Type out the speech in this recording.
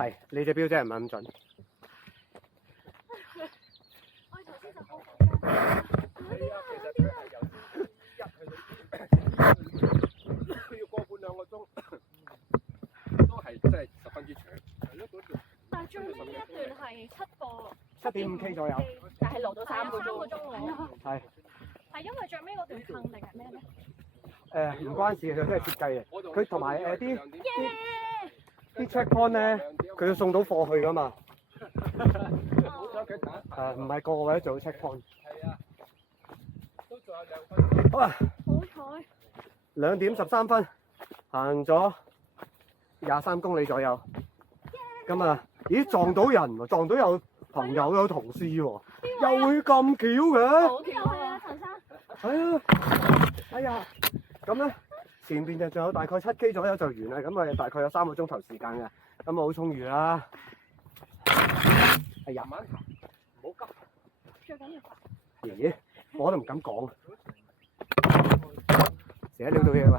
係，你隻錶真係唔係咁準。我哋頭先就好緊張。係啊，其實佢係由1去到要個半兩個鐘，都係真係十分之長。係咯，嗰段。但係最尾一段係7.5K 左右。但係路到3個3個鐘。鐘喎。係。係因為最尾嗰段坑定係咩咧？唔關事，佢都係設計嘅。佢同埋啲 check point 咧，佢要送到貨去㗎嘛。唔係個個位都做到 check point。係啊，都仲有2分鐘。好啊好彩。2點13分，行咗23公里左右。咁啊，咦撞到人喎，撞到有朋友有同事喎，又會咁巧嘅？好巧啊，陳生。係啊，哎呀，咁咧前邊就仲有大概7K 左右就完啦，咁啊大概有3個鐘頭時間嘅，咁啊好充裕啦。哎呀，慢慢行，唔好急。最緊要快。咦，我都唔敢講，成日撩到嘢喂。